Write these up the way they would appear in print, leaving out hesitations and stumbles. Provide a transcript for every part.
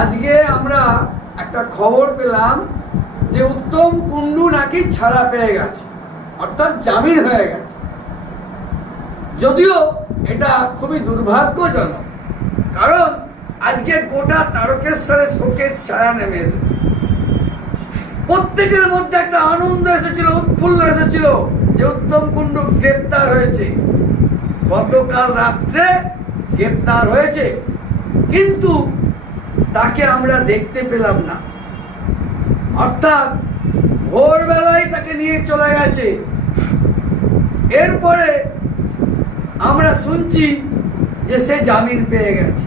আজকে আমরা একটা খবর পেলাম যে উত্তম কুণ্ডু নাকি ছাড়া পেয়ে গেছে, অর্থাৎ জামিন হয়ে গেছে। যদিও এটা খুবই দুর্ভাগ্যজনক, কারণ আজকে গোটা তারকেশ্বরে শোকের ছায়া নেমে এসেছে। প্রত্যেকের মধ্যে একটা আনন্দ এসেছিল, উৎফুল্ল এসেছিল যে উত্তম কুণ্ডু গ্রেপ্তার হয়েছে। গতকাল রাত্রে গ্রেপ্তার হয়েছে, কিন্তু তাকে আমরা দেখতে পেলাম না। অর্থাৎ ভোরবেলায় তাকে নিয়ে চলে গেছে। এরপরে আমরা শুনছি যে সে জামিন পেয়ে গেছে।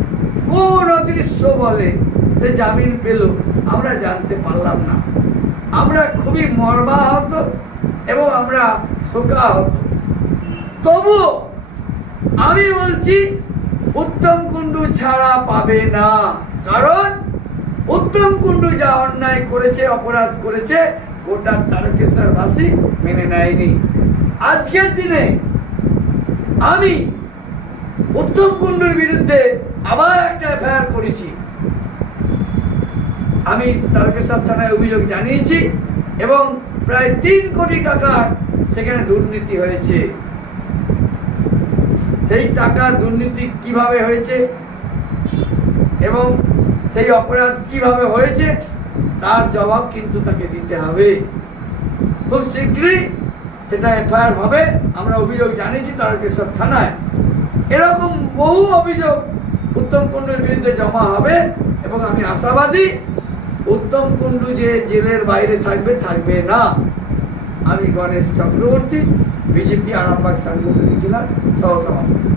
কোন অদৃশ্য বলে সে জামিন পেল আমরা জানতে পারলাম না। আমরা খুবই মর্মাহত এবং আমরা শোকাহত। তবু আমি বলছি উত্তম কুণ্ডু ছাড়া পাবে না, কারণ উত্তম কুণ্ডু যা অন্যায় করেছে, অপরাধ করেছে, গোটা তারকেশ্বরবাসী মেনে নেয়নি। আজকের দিনে আমি উত্তম কুণ্ডুর বিরুদ্ধে আবার একটা এফআইআর করেছি। আমি তারকেশ্বর থানায় অভিযোগ জানিয়েছি এবং প্রায় 3 কোটি টাকার সেখানে দুর্নীতি হয়েছে। সেই টাকা দুর্নীতি কিভাবে হয়েছে এবং সেই অপরাধ কিভাবে হয়েছে তার জবাব কিন্তু তাকে দিতে হবে। খুব শীঘ্রই সেটা এফআইআর হবে। আমরা অভিযোগ জানিয়েছি তারকেশ্বর থানায়। এরকম বহু অভিযোগ উত্তম কুণ্ডুর বিরুদ্ধে জমা হবে এবং আমি আশাবাদী উত্তম কুণ্ডু যে জেলের বাইরে থাকবে না। আমি গণেশ চক্রবর্তী, বিজেপি আরামবাগ সাংগঠনিক জেলার সহসভাপতি।